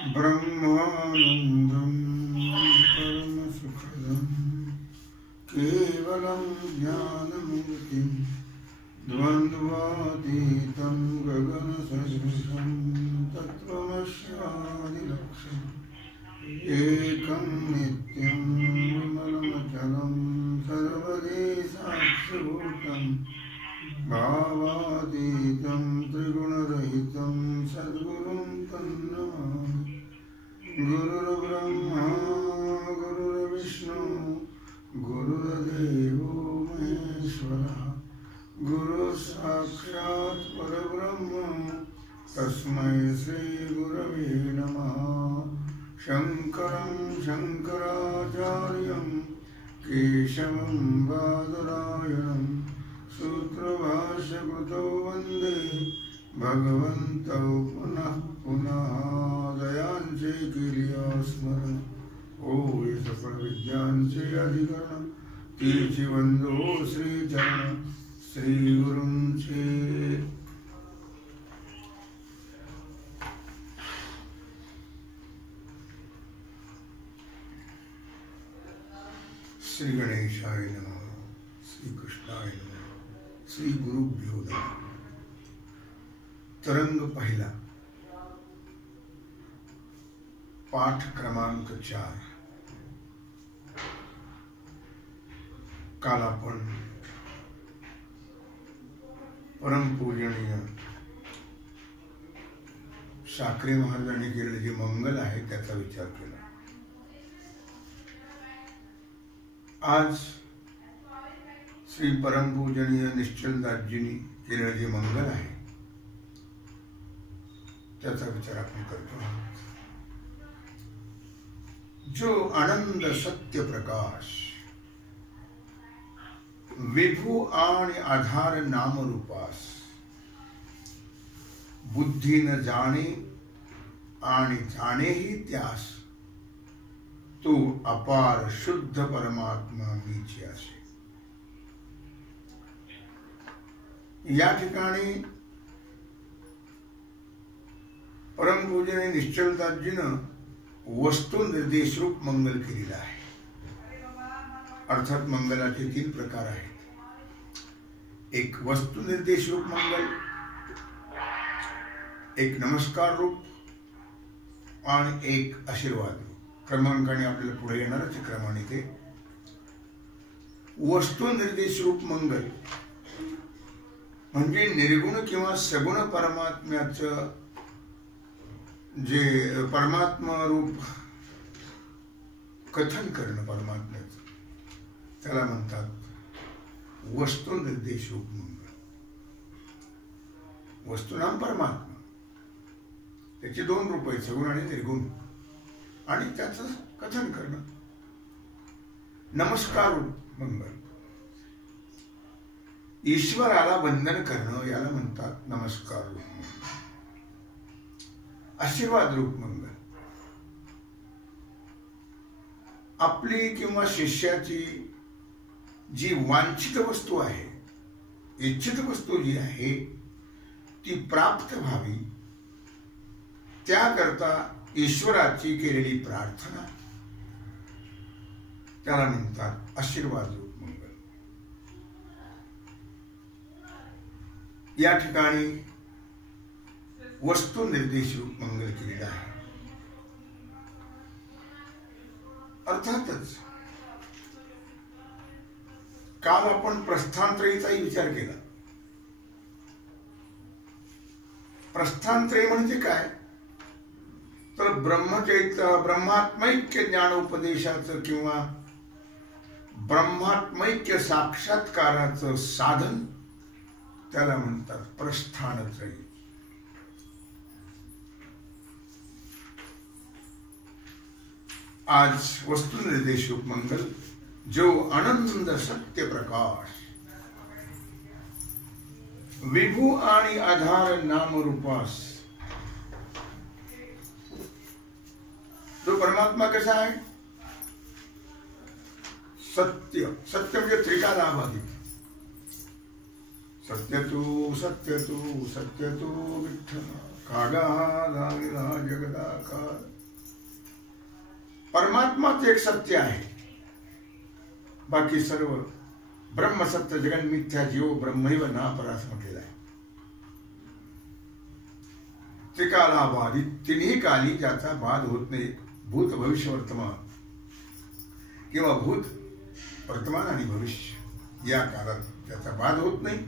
ब्रह्मानंदं परमसुखदं केवलं ज्ञानमूर्तिं द्वन्द्वातीतं गगनसदृशं तत्त्वमस्यादिलक्ष्यम् एकं नित्यं विमलमचलं सर्वदेशाक्षिभूतं भावातीतं त्रिगुणरहितं सद्गुरुं तन्नमामि। गुरुर्ब्रह्मा गुरुर्विष्णु गुरुर्देवो महेश्वरः गुरुसाक्षात् परब्रह्म तस्मै श्रीगुरवे नमः। शङ्करं शङ्कराचार्यं केशवं बादरायणं सूत्रभाष्यकृतौ वन्दे भगवन्तौ पुनः पुनः। दयांचे किरिया स्मरण ओ ये सकल विद्यांचे अधिकरण तीर्ची वंदो श्रीचरण श्री गुरुंचे। श्री गणेशाय नमः, श्री कृष्णाय नमः, श्री गुरुभ्यो नमः। तरंग पहिला, पाठ क्रमांक 4। काल आपण परमपूजनीय शाक्रे महाराजांनी केलेले जे मंगल आहे त्याचा विचार केला। आज श्री परमपूजनीय निश्चलदासजींनी केलेले जे मंगल आहे त्याचा विचार आपण करतो आहोत। जो आनंद सत्य प्रकाश विभू आणि आधार नाम रूपास बुद्धी न जाणे आणि जाणेही त्यास तो अपार शुद्ध परमात्मा मीची असे। या ठिकाणी परमपूजनीय निश्चलदासजीनं वस्तु निर्देश रूप मंगल केलेला आहे। अर्थात मंगलाचे 3 प्रकार आहेत। एक वस्तु निर्देश रूप मंगल, एक नमस्कार रूप आणि एक आशीर्वाद रूप। क्रमांकाने आपल्याला पुढे येणारच क्रमाने ते वस्तु निर्देश रूप मंगल म्हणजे निर्गुण किंवा सगुण परमात्म्याचं जे परमात्मा रूप कथन करणं परमात्म्याचं त्याला म्हणतात वस्तु निर्देश रूप मंगल। वस्तुनाम परमात्मा, त्याची 2 रूप आहेत, सगुण आणि निर्गुण, आणि त्याचं कथन करणं नमस्कार रूप मंगल। ईश्वराला वंदन करणं याला म्हणतात नमस्कार रूप मंगल। आशीर्वाद रूप मंगल आपली किंवा शिष्याची जी वांछित वस्तू आहे, इच्छित वस्तू जी आहे ती प्राप्त व्हावी त्याकरता ईश्वराची केलेली प्रार्थना त्याला म्हणतात आशीर्वाद रूप मंगल। या ठिकाणी वस्तु निर्देश रूप मंगल केलेलं आहे। अर्थातच काल आपण प्रस्थानत्रयीचाही विचार केला। प्रस्थानत्रयी म्हणजे काय तर ब्रह्मात्मैक्य ज्ञानोपदेशाचं किंवा ब्रह्मात्मैक्य साक्षात्काराचं साधन त्याला म्हणतात प्रस्थानत्रयी। आज वस्तु निर्देश रूप मंगल जो आनंद सत्य प्रकाश विभू आणि आधार नाम रूपास, जो परमात्मा कसा आहे सत्य। सत्य म्हणजे त्रिकालाबाधित, सत्य तू विठ्ठल कागा झालेला जगदाकार. परमात्माच एक सत्य आहे, बाकी सर्व ब्रह्मसत्य जगन मिथ्या. जीव ब्रह्मैव नापरा असं म्हटलेलं आहे. त्रिकालाबाधित, तिन्ही काली ज्याचा बाध होत नाही, भूत भविष्य वर्तमान किंवा भूत वर्तमान आणि भविष्य या काळात त्याचा बाध होत नाही,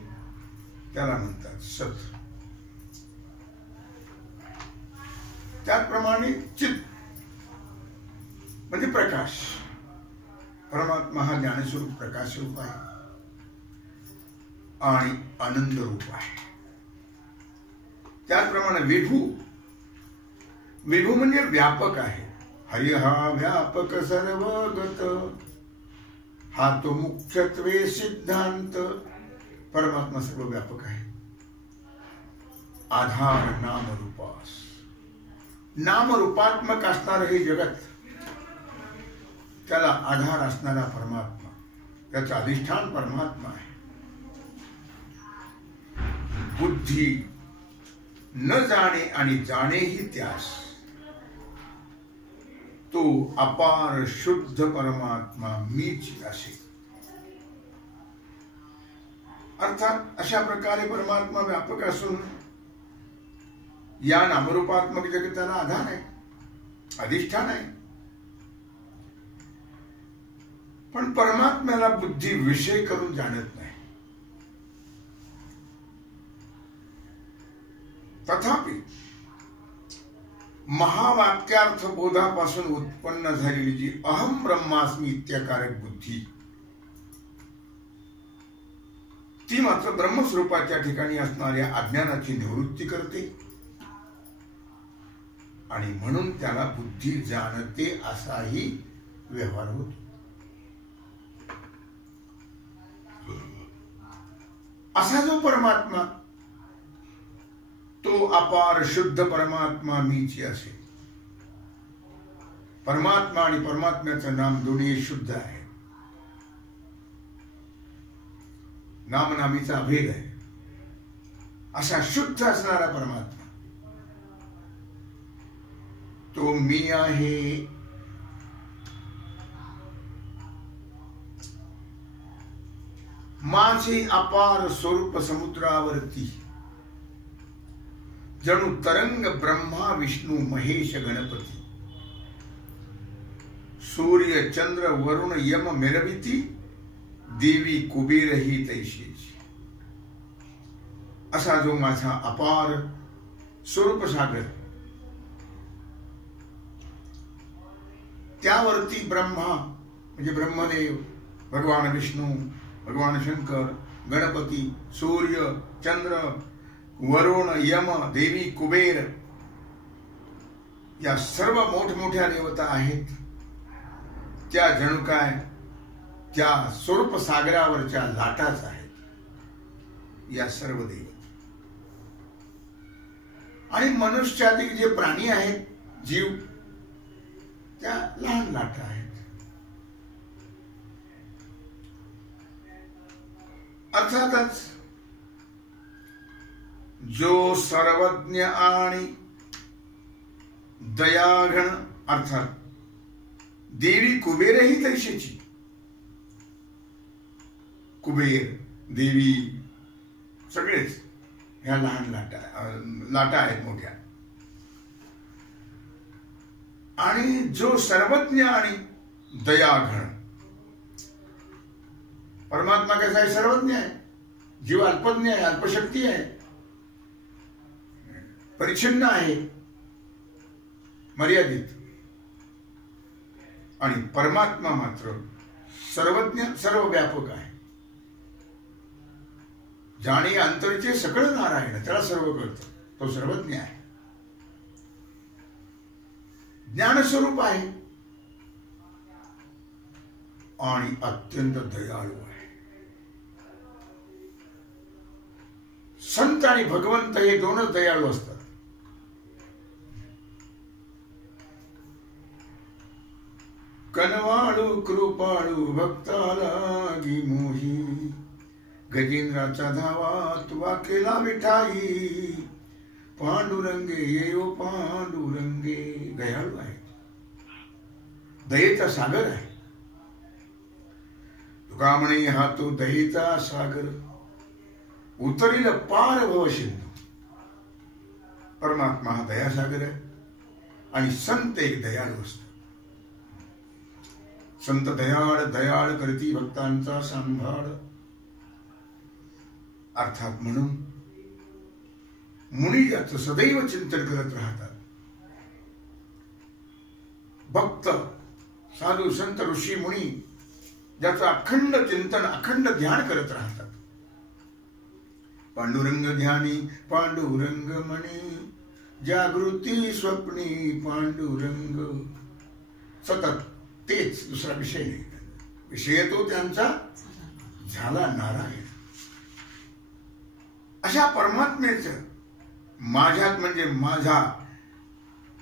त्याला म्हणतात सत. त्याचप्रमाणे चित म्हणजे प्रकाश. परमात्मा हा ज्ञानस्वरूप प्रकाश रूप आहे आणि आनंद रूप आहे. त्याचप्रमाणे विभू, विभू म्हणजे व्यापक आहे. हरि हा व्यापक सर्वगत, हा तो मुख्यत्वे सिद्धांत. परमात्मा सर्व व्यापक आहे. आधार नामरूपास, नामरूपात्मक असणारं हे जगत, त्याला आधार असणारा परमात्मा, त्याचं अधिष्ठान परमात्मा आहे. बुद्धी न जाणे आणि जाणेही त्यास, तो अपार शुद्ध परमात्मा मीच असे. अर्थात अशा प्रकारे परमात्मा व्यापक असून या नामरूपात्मक जगताला आधार आहे, अधिष्ठान आहे. पण परमात्म्याला बुद्धी विषय करून जाणत नाही. तथापि महावाक्यार्थ बोधापासून उत्पन्न झालेली जी अहम ब्रह्मास्मी इत्याकारक बुद्धी, ती मात्र ब्रह्मस्वरूपाच्या ठिकाणी असणाऱ्या अज्ञानाची निवृत्ती करते आणि म्हणून त्याला बुद्धी जाणते असाही व्यवहार होतो. असा जो परमात्मा, तो अपार शुद्ध परमात्मा मीची असे. परमात्मा आणि परमात्म्याचं नाम दोन्ही शुद्ध आहे. नामनामीचा अभेद आहे. असा शुद्ध असणारा परमात्मा तो मी आहे. माझे अपार स्वरूप समुद्रावरती जणू तरंग ब्रह्मा विष्णू महेश गणपती, सूर्य चंद्र वरुण यम मिरविती, देवी कुबेर ही तैशीची. असा जो माझा अपार स्वरूप सागर, त्यावरती ब्रह्मा म्हणजे ब्रह्मदेव, भगवान विष्णू, भगवान शंकर, गणपती, सूर्य चंद्र वरुण यम देवी कुबेर या सर्व मोठमोठ्या देवता आहेत. त्या जणू काय त्या स्वरूप सागरावरच्या लाटाच आहेत. या सर्व देवता आणि मनुष्यातील जे प्राणी आहेत, जीव, त्या लहान लाटा आहेत. अर्थातच जो सर्वज्ञ आणि दयाघन, अर्थात देवी कुबेरही तैशीची. कुबेर देवी सगळेच ह्या लहान लाटा आहेत मोठ्या. आणि जो सर्वज्ञ आणि दयाघन, परमात्मा कसा आहे? सर्वज्ञ आहे. जीव अल्पज्ञ आहे, अल्पशक्ती आहे, परिच्छिन्न आहे, मर्यादित. आणि परमात्मा मात्र सर्वज्ञ, सर्व व्यापक आहे. जाणे अंतरचे सकळ नारायण, त्याला सर्व कळतं, तो सर्वज्ञ आहे, ज्ञानस्वरूप आहे आणि अत्यंत दयाळू आहे. संत आणि भगवंत हे दोनच दयाळू असतात. कनवाळू कृपाळू भक्ताला गी मोही, गजेंद्राचा धावा तुवा केला विठाई, पांडुरंगे येओ पांडुरंगे. दयाळू आहे, दयेचा सागर आहे. तुका म्हणे हा तो दयेचा सागर, उतरील पार भव सिंधू. परमात्मा हा दयासागर आहे आणि संत एक दयाळू असतो. संत दयाळ दयाळ करती भक्तांचा सांभाळ. अर्थात म्हणून मुनी ज्याचं सदैव चिंतन करत राहतात, भक्त साधू संत ऋषी मुनी ज्याचं अखंड चिंतन अखंड ध्यान करत राहतात. पांडुरंग ध्यानी पांडुरंग म्हणी, जागृती स्वप्नी पांडुरंग. सतत तेच, दुसरा विषय नाही. विषय तो त्यांचा झाला नारायण. अशा परमात्म्याचं माझ्यात म्हणजे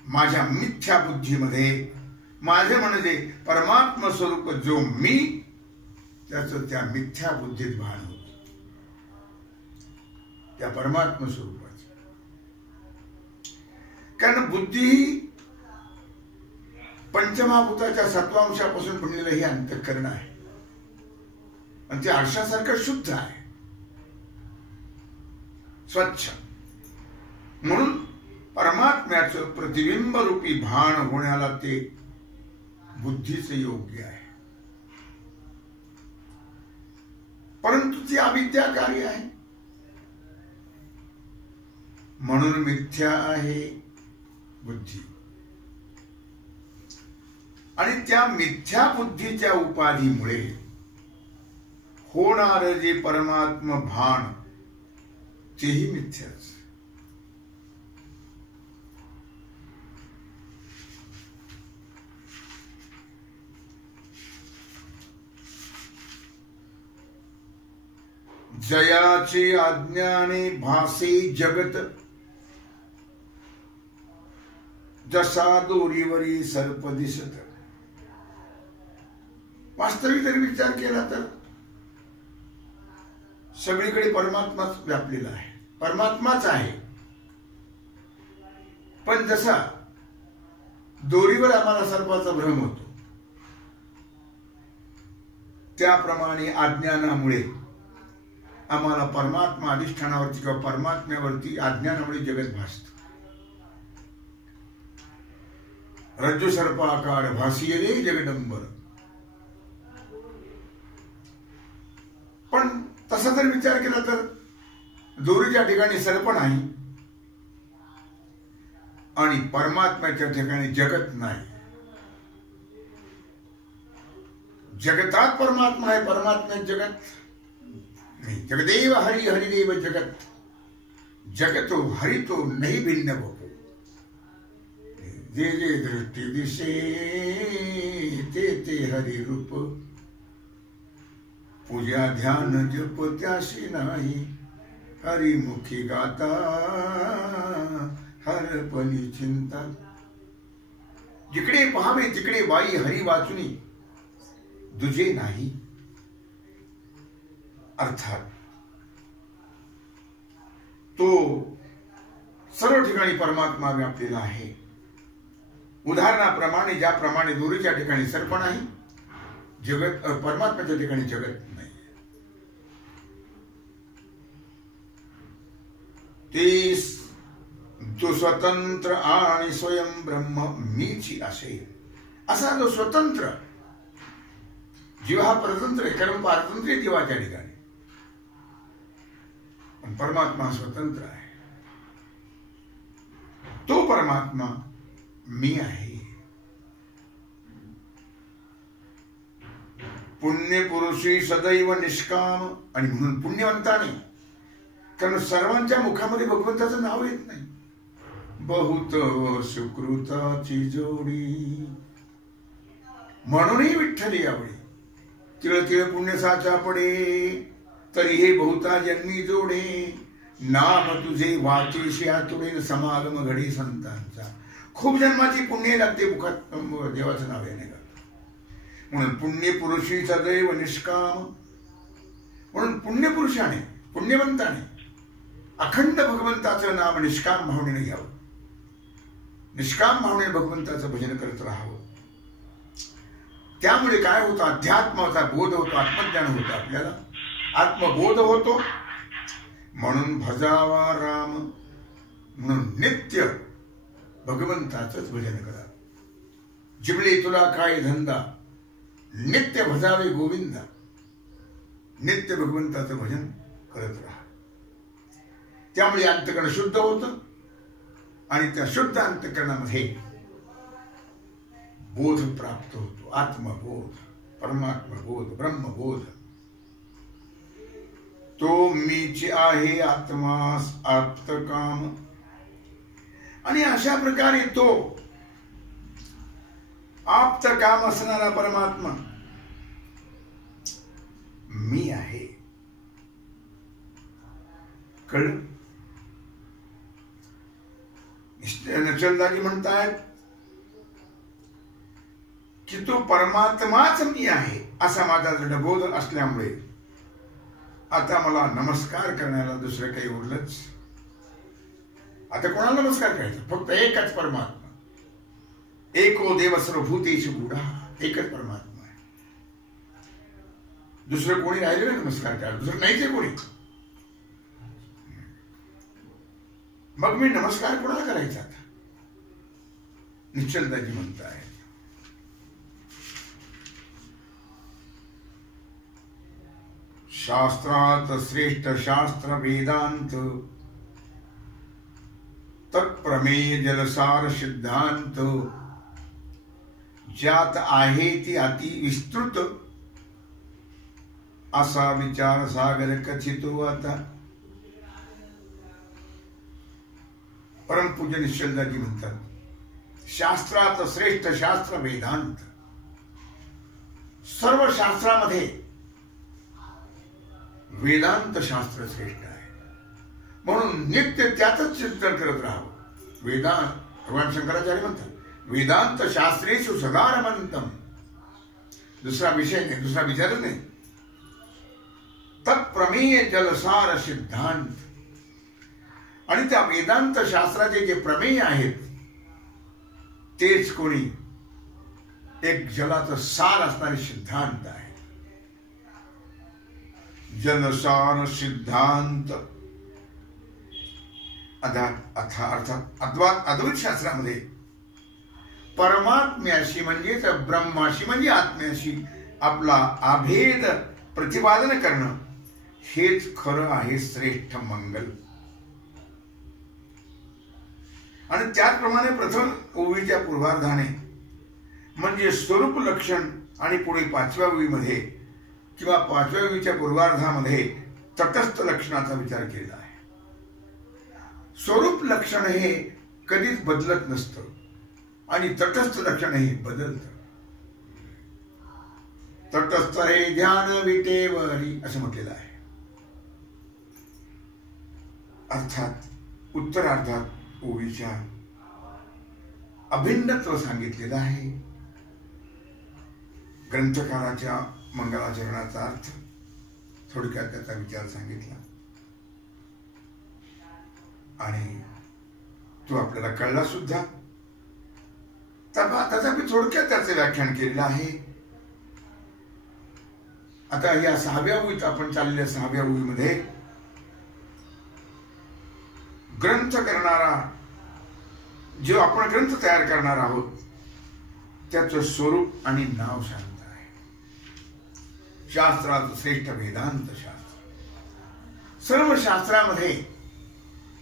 माझ्या मिथ्या बुद्धीमध्ये माझे म्हणजे परमात्म स्वरूप जो मी, त्याचं त्या मिथ्या बुद्धीत भान होत, त्या परमात्म स्वरूपाचं. कारण बुद्धी ही पंचमहाभूताच्या सत्वांशापासून बनलेलं हे अंतःकरण आहे आणि ते आरशासारखं शुद्ध आहे, स्वच्छ. म्हणून परमात्म्याचं प्रतिबिंब रूपी भान होण्याला ते बुद्धीचे योग्य आहे. परंतु ती अविद्याकारी आहे, म्हणून मिथ्या आहे बुद्धी. आणि त्या मिथ्या बुद्धीच्या उपाधीमुळे होणार जे परमात्म भान तेही मिथ्याच. जयाचे आज्ञाने भासे जगत, जसा दोरीवरी सर्प दिसत. वास्तविक जर विचार केला तर सगळीकडे परमात्माच व्यापलेला आहे, परमात्माच आहे. पण जसा दोरीवर आम्हाला सर्पाचा भ्रम होतो, त्याप्रमाणे अज्ञानामुळे आम्हाला परमात्मा अधिष्ठानावरती किंवा परमात्म्यावरती अज्ञानामुळे जगत भासत. रज्जू सर्पाकार भासिये जगदंबर. पण तसा जर विचार केला तर दोरीच्या ठिकाणी सर्प नाही आणि परमात्म्याच्या ठिकाणी जगत नाही. जगतात परमात्मा आहे, परमात्म्यात जगत नहीं. जगदेव हरि हरिदेव जगत, जगतो हरितो नहीं भिन्न बपो. जे जे दृष्टि दिशे ते ते हरि रूप, पूजा ध्यान जप त्याशी नाही, हरिमुखी गाता हरपणी चिंता. जिकडे पहावे तिकडे बाई हरी वाचुनी दुजे नाही. अर्थात तो सर्व ठिकाणी परमात्मा व्यापलेला आहे. उदाहरणाप्रमाणे ज्याप्रमाणे दोरीच्या ठिकाणी सर्प नाही, जगत परमात्म्याच्या ठिकाणी जगत नाही. ते तो स्वतंत्र आणि स्वयं ब्रह्म मीची असेल. असा जो स्वतंत्र जीव हा परतंत्र आहे, कारण पारतंत्र्य जीवाच्या ठिकाणी, पण परमात्मा स्वतंत्र आहे. तो परमात्मा मी आहे. पुण्य पुरुषी सदैव निष्काम. आणि म्हणून पुण्यवंताने, कारण सर्वांच्या मुखामध्ये भगवंताचं नाव येत नाही. बहुत सुकृताची जोडी, म्हणूनही विठ्ठली आवडी. तिळ तिळ पुण्य साचा पडे, तरी हे बहुता जन्मी जोडे. नाम तुझे वाचेशी आतुडे, समागम घडी संतांचा. खूप जन्माची पुण्य लागते मुखात देवाचं नाव येणे का. म्हणून पुण्य पुरुषी सदैव निष्काम. म्हणून पुण्यपुरुषाने, पुण्यवंताने अखंड भगवंताचं नाम निष्काम भावनेने घ्यावं, निष्काम भावनेने भगवंताचं भजन करत राहावं. त्यामुळे काय होतं, अध्यात्माचा बोध होतो, आत्मज्ञान होतं, आपल्याला आत्मबोध होतो. म्हणून भजावा राम, म्हणून नित्य भगवंताचंच भजन करा. जिबले तुला काय धंदा, नित्य भजावे गोविंदा. नित्य भगवंताचं भजन करत राहा. त्यामुळे अंतकरण शुद्ध होतं आणि त्या शुद्ध अंतकरणामध्ये बोध प्राप्त होतो. आत्मबोध, परमात्मबोध, ब्रह्मबोध. तो मीच आहे आत्मास आप्त काम. आणि अशा प्रकारे तो आप्त काम असणारा परमात्मा मी आहे. कळलं? नचलदाजी म्हणतात की तो परमात्माच मी आहे असा माझा दृढबोध असल्यामुळे आता मला नमस्कार करण्याला दुसरं काही उरलंच. आता कोणाला नमस्कार करायचा? फक्त एकच परमात्मा. एको देव सर्वभूतेषु गूढः. एकच परमात्मा आहे. दुसरं कोणी राहिले नाही नमस्कार करायला, दुसरं नाहीच आहे कोणी. मग मी नमस्कार कोणाला करायचा? आता निश्चलदाजी म्हणताय शास्त्रात श्रेष्ठ शास्त्र वेदांत तत्प्रमेय जलसार सिद्धांत ज्यात आहे ती अति विस्तृत असा विचार सागर कथितो. आता परमपूज्य निश्चलदाजी म्हणतात शास्त्रात श्रेष्ठ शास्त्र वेदांत. सर्व शास्त्रामध्ये वेदांत शास्त्र श्रेष्ठ आहे. म्हणून नित्य त्यातच चिंतन करत राहावं. वेदांत भगवान शंकराचार्य म्हणतात वेदांत शास्त्रेषु सदा रमन्तम. दुसरा विषय नाही, दुसरा विचारच नाही. तत्प्रमेय जलसार सिद्धांत. आणि त्या वेदांत शास्त्राचे जे प्रमेय आहेत तेच कोणी एक जलाचं सार असणारे सिद्धांत आहे. जलसार सिद्धांत अर्थात अद्वैत शास्त्रामध्ये परमात्म्याशी म्हणजेच ब्रह्माशी म्हणजे आत्म्याशी आपला अभेद प्रतिपादन करणं हेच खरं आहे श्रेष्ठ मंगल. आणि त्याचप्रमाणे प्रथम ओवीच्या पूर्वार्धाने म्हणजे स्वरूप लक्षण आणि पुढे 5व्या ओवीमध्ये किंवा 5व्या ओवीच्या पूर्वार्धामध्ये तटस्थ लक्षणाचा विचार केला आहे. स्वरूप लक्षण हे कधीच बदलत नसतं आणि तटस्थ लक्षण हे बदलतं. तटस्थ हे ध्यान विटेवरी असं म्हटलेलं आहे. अर्थात उत्तरार्धात ओवीच्या अभिन्नत्व सांगितलेलं आहे. ग्रंथकाराच्या मंगलाचरणाचा अर्थ थोडक्यात त्याचा विचार सांगितला आणि तो आपल्याला कळला सुद्धा. तथापि थोडक्यात त्याचे व्याख्यान केलेलं आहे. आता या 6व्या ओवीत आपण चाललेल्या 6व्या ओवीमध्ये ग्रंथ करणारा जो आपण ग्रंथ तयार करणार आहोत त्याचं स्वरूप आणि नाव सांगत आहे. शास्त्रात श्रेष्ठ वेदांत शास्त्र. सर्व शास्त्रामध्ये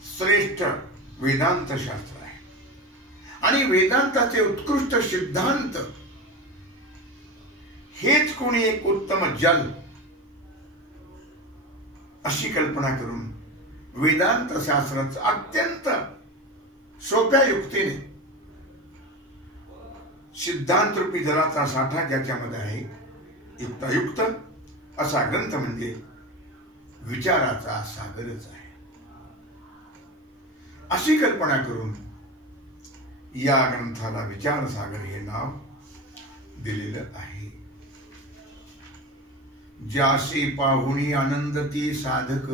श्रेष्ठ वेदांत शास्त्र आहे आणि वेदांताचे उत्कृष्ट सिद्धांत हेच कोणी एक उत्तम जल अशी कल्पना करून वेदांत शास्त्राचं अत्यंत सोप्या युक्तीने सिद्धांत रूपी जलाचा साठा ज्याच्यामध्ये आहे युक्तायुक्त असा ग्रंथ म्हणजे विचाराचा सागरच आहे अशी कल्पना करून या ग्रंथाला विचार सागर हे नाव दिलेलं आहे. ज्याशी पाहुणी आनंदती साधक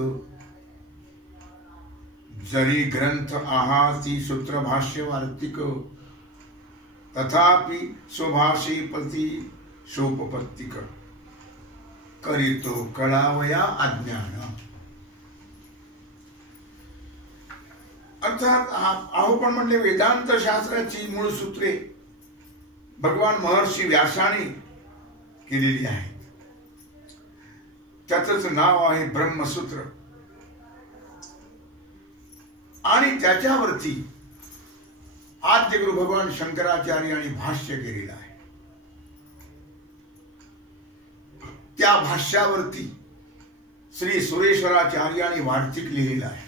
जरी ग्रंथ आहासी सूत्र भाष्य वार्तिक तथापि स्वभाषी पती शोपपत्तिक करीतो कळावया अज्ञान. अर्थात अहो पण म्हणले वेदांत शास्त्राची मूळ सूत्रे भगवान महर्षी व्यासाने केलेली आहेत. त्याचंच नाव आहे ब्रह्मसूत्र आणि त्याच्यावरती आद्य गुरु भगवान शंकराचार्यांनी भाष्य केलेलं आहे. त्या भाष्यावरती श्री सुरेश्वराचार्यांनी वार्तिक लिहिलेलं आहे.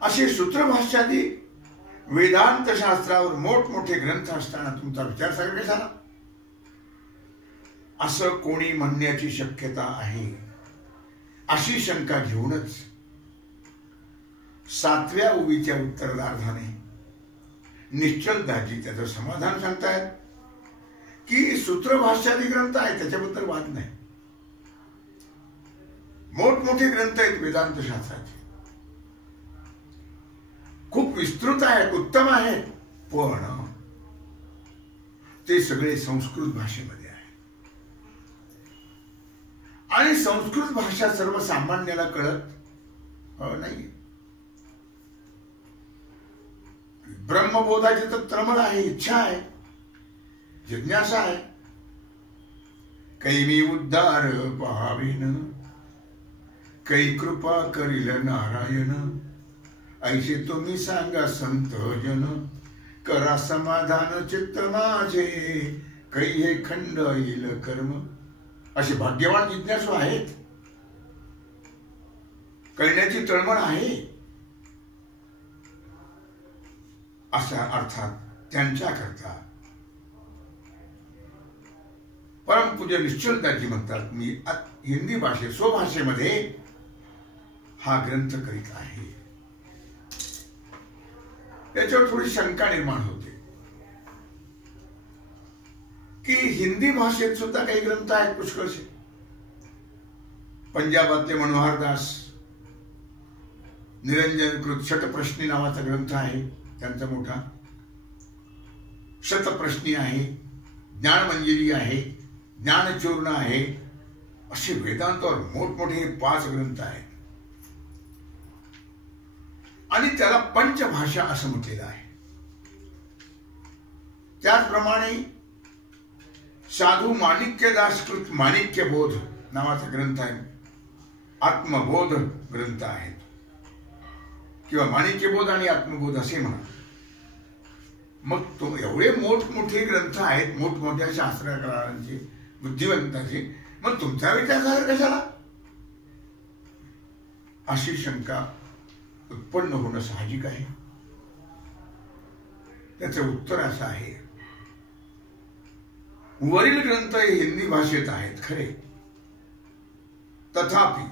असे सूत्रभाष्यादी वेदांत शास्त्रावर मोठमोठे ग्रंथ असताना तुमचा विचार सगळे झाला असं कोणी म्हणण्याची शक्यता आहे. अशी शंका घेऊनच 7व्या उवीच्या उत्तरार्धाने निश्चलदासजी त्याचं समाधान सांगतायत की सूत्रभाष्यादी ग्रंथ आहेत त्याच्याबद्दल वाद नाही. मोठमोठे ग्रंथ आहेत वेदांत शास्त्राचे, खूप विस्तृत आहेत, उत्तम आहेत, पण ते सगळे संस्कृत भाषेमध्ये आहे आणि संस्कृत भाषा सर्वसामान्याला कळत नाही. ब्रह्मबोधाची तर तळमळ आहे, इच्छा आहे, जिज्ञासा आहे. कै मी उद्धार पहावेन, कै कृपा करील नारायण, ऐसे तुम्ही सांगा संत जन, करा समाधान चित्त माझे, कै हे खंड येईल कर्म. असे भाग्यवान जिज्ञासू आहेत, कळण्याची तळमळ आहे. अशा अर्थात त्यांच्याकरता परमपूज्य निश्चलदासजी म्हणतात मी हिंदी भाषेत स्वभाषेमध्ये हा ग्रंथ करीत आहे. याच्यावर थोडी शंका निर्माण होते की हिंदी भाषेत सुद्धा काही ग्रंथ आहेत पुष्कळसे. पंजाबातले मनोहरदास निरंजनकृत शतप्रश्नी नावाचा ग्रंथ आहे त्यांचा मोठा. शतप्रश्नी आहे, ज्ञानमंजिरी आहे, ज्ञानचूर्ण आहे, असे वेदांतावर मोठमोठे 5 ग्रंथ आहेत आणि त्याला पंचभाषा असं म्हटलेलं आहे. त्याचप्रमाणे साधू माणिक्यदासकृत माणिक्यबोध नावाचा ग्रंथ आहे, आत्मबोध ग्रंथ आहेत किंवा माणिक्यबोध आणि आत्मबोध असे म्हणा. मग तो एवढे मोठमोठे ग्रंथ आहेत मोठमोठ्या शास्त्रकारांचे, बुद्धिवंतांचे, मग तुमचा विचार झाला कशाला अशी शंका उत्पन्न होणं साहजिक आहे. त्याचं उत्तर असं आहे, वरील ग्रंथ हे हिंदी भाषेत आहेत खरे, तथापि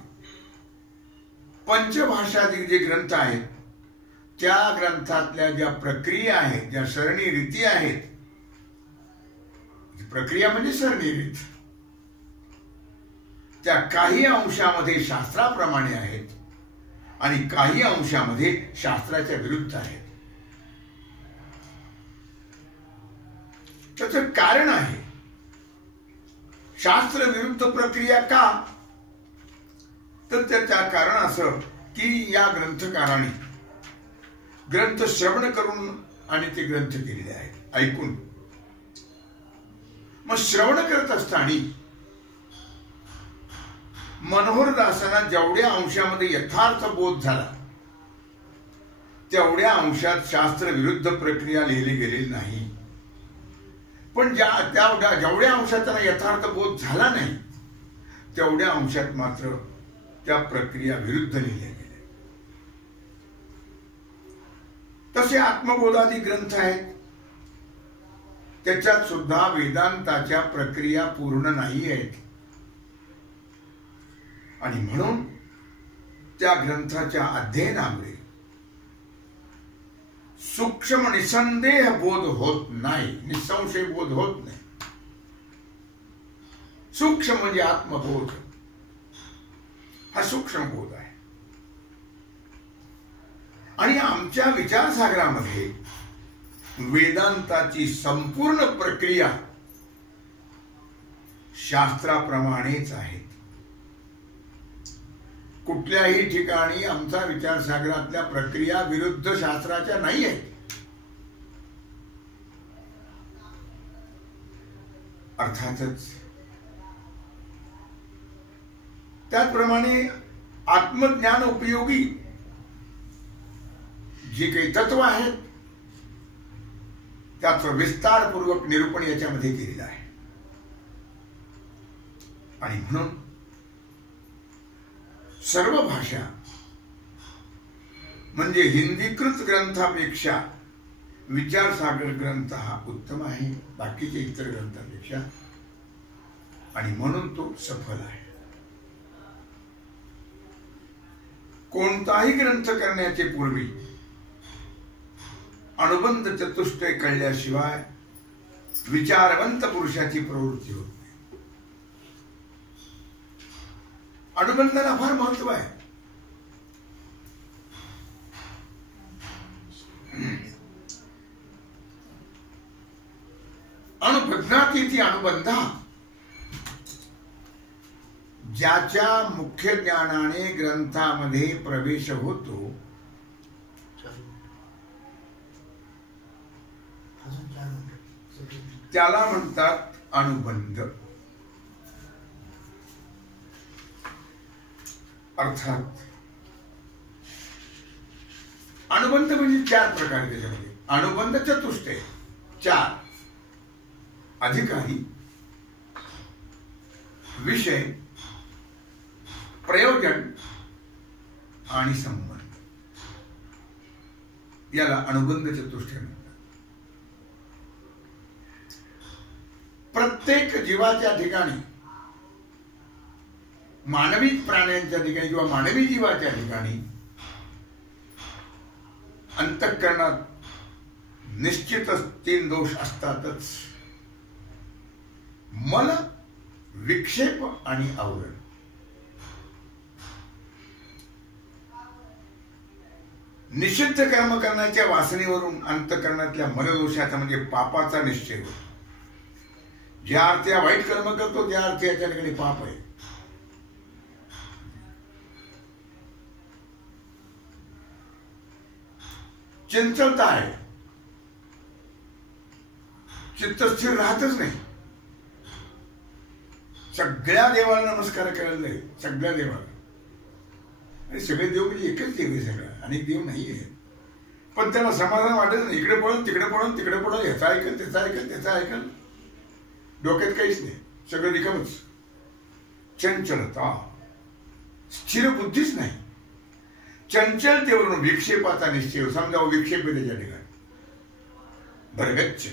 पंचभाषातील जे ग्रंथ आहेत त्या ग्रंथातल्या ज्या प्रक्रिया आहेत, ज्या सरणी रीती आहेत, प्रक्रिया म्हणजे सरणी रीत, त्या काही अंशामध्ये शास्त्राप्रमाणे आहेत आणि काही अंशामध्ये शास्त्राच्या विरुद्ध आहेत. त्याचं कारण आहे. शास्त्र विरुद्ध प्रक्रिया का? तर त्या कारण असं की या ग्रंथकाराने ग्रंथ श्रवण करून आणि ते ग्रंथ केलेले आहेत, ऐकून. मग श्रवण करत असताना मनोहरदासांना जेवढ्या अंशामध्ये यथार्थ बोध झाला तेवढ्या अंशात शास्त्र विरुद्ध प्रक्रिया लिहिली गेलेली नाही. पण जेवढ्या अंशात त्यांना यथार्थ बोध झाला नाही तेवढ्या अंशात मात्र त्या प्रक्रिया विरुद्ध लिहिल्या गेल्या. तसे आत्मबोधादी ग्रंथ आहेत, त्याच्यात सुद्धा वेदांताच्या प्रक्रिया पूर्ण नाही आहेत आणि म्हणून त्या ग्रंथाच्या अध्ययनामुळे सूक्ष्म निसंदेह बोध होत नाही, निसंशय बोध होत नाही. सूक्ष्म म्हणजे आत्मबोध, हा सूक्ष्म बोध आहे. आणि आमच्या विचारसागरामध्ये वेदांताची संपूर्ण प्रक्रिया शास्त्राप्रमाणेच आहेत. कुठल्याही ठिकाणी आमचा विचारसागरातल्या प्रक्रिया विरुद्ध शास्त्राच्या नाही आहेत. अर्थातच त्याचप्रमाणे आत्मज्ञान उपयोगी जी काही तत्व आहेत त्याचं विस्तारपूर्वक निरूपण याच्यामध्ये केलेलं आहे. आणि म्हणून सर्व भाषा म्हणजे हिंदीकृत ग्रंथापेक्षा विचारसागर ग्रंथ हा उत्तम आहे बाकीच्या इतर ग्रंथापेक्षा, आणि म्हणून तो सफल आहे. कोणताही ग्रंथ करण्याचे पूर्वी अनुबंध चतुष्टय कळल्याशिवाय विचारवंत पुरुषाची प्रवृत्ती होत नाही. अनुबंधाला फार महत्व आहे. अनुभज्ञाती अनुबंधा, ज्याच्या मुख्य ज्ञानाने ग्रंथामध्ये प्रवेश होतो त्याला म्हणतात अनुबंध. अर्थात अनुबंध म्हणजे चार प्रकार त्याच्यामध्ये. अनुबंध चतुष्टय, चार: अधिकारी, विषय, प्रयोजन आणि संबंध. याला अनुबंध चतुष्टय म्हणतात. प्रत्येक जीवाच्या ठिकाणी, मानवी प्राण्यांच्या ठिकाणी किंवा मानवी जीवाच्या ठिकाणी अंतःकरणात निश्चितच तीन दोष असतातच: मल, विक्षेप आणि आवरण. निषिद्ध कर्म करण्याच्या वासनेवरून अंतःकरणातल्या मलदोषाचा म्हणजे पापाचा निश्चय होतो. ज्या अर्थी वाईट कर्म करतो त्या अर्थी याच्या ठिकाणी पाप आहे. चंचलता आहे, चित्त स्थिर राहतच नाही. सगळ्या देवाला नमस्कार करायला नाही, सगळ्या देवाला. आणि सगळे देव म्हणजे एकच देव आहे, सगळा अनेक देव नाही आहे. पण त्याला समाधान वाटत नाही. इकडे पळून तिकडे पळून तिकडे पळून, ह्याचा ऐकल त्याचा ऐकल त्याचा ऐकल, डोक्यात काहीच नाही, सगळं रिकामच. चंचलता, स्थिर बुद्धीच नाही. चंचलतेवरून विक्षेपाचा निश्चय. समजा विक्षेप आहे त्याच्या ठिकाणी, भरगच्च.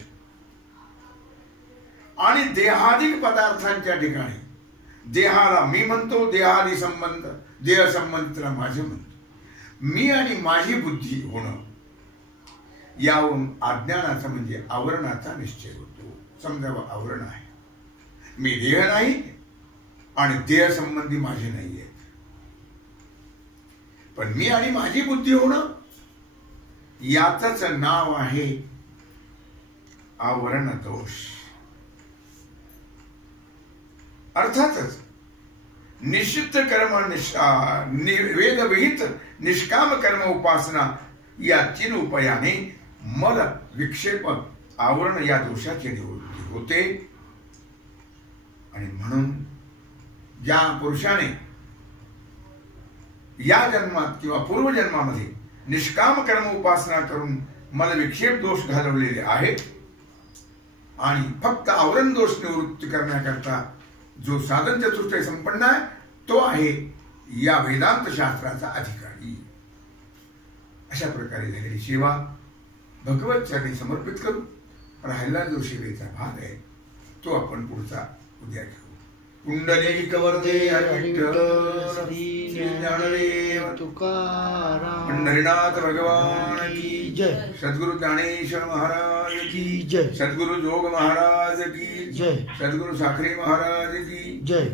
आणि देहाधिक पदार्थांच्या ठिकाणी देहाला मी म्हणतो, देहादी संबंध, देह संबंधितला माझे म्हणतो. मी आणि माझी बुद्धी होणं यावरून अज्ञानाचा म्हणजे आवरणाचा निश्चय होतो. समजा आवरण आहे, मी देह नाही आणि देह संबंधी माझे नाही आहेत, पण मी आणि माझी बुद्धी होणं याचंच नाव आहे आवरण दोष. अर्थातच निश्चित कर्म, वेदविहित निष्काम कर्म उपासना या तीन उपायाने मल, विक्षेप, आवरण या दोषाची निवृत्ती होते. आणि म्हणून ज्या पुरुषाने या जन्मात किंवा पूर्वजन्मामध्ये निष्काम कर्म उपासना करून मल विक्षेप दोष घालवलेले आहेत आणि फक्त आवरण दोष निवृत्ती करण्याकरता जो साधन चतुष्टय संपन्न आहे तो आहे या वेदांत शास्त्राचा अधिकारी. अशा प्रकारे झालेली सेवा भगवत चरणी समर्पित करू. राहिला जो सेवेचा भाग आहे तो आपण पुढचा उद्या घेऊ. कुंडलिक वरदे श्री ज्ञानदेव तुकाराम, पंढरीनाथ भगवान की जय. सद्गुरु ज्ञानेश्वर महाराज की जय. सद्गुरु जोग महाराज की जय. सद्गुरु साखरे महाराज की जय.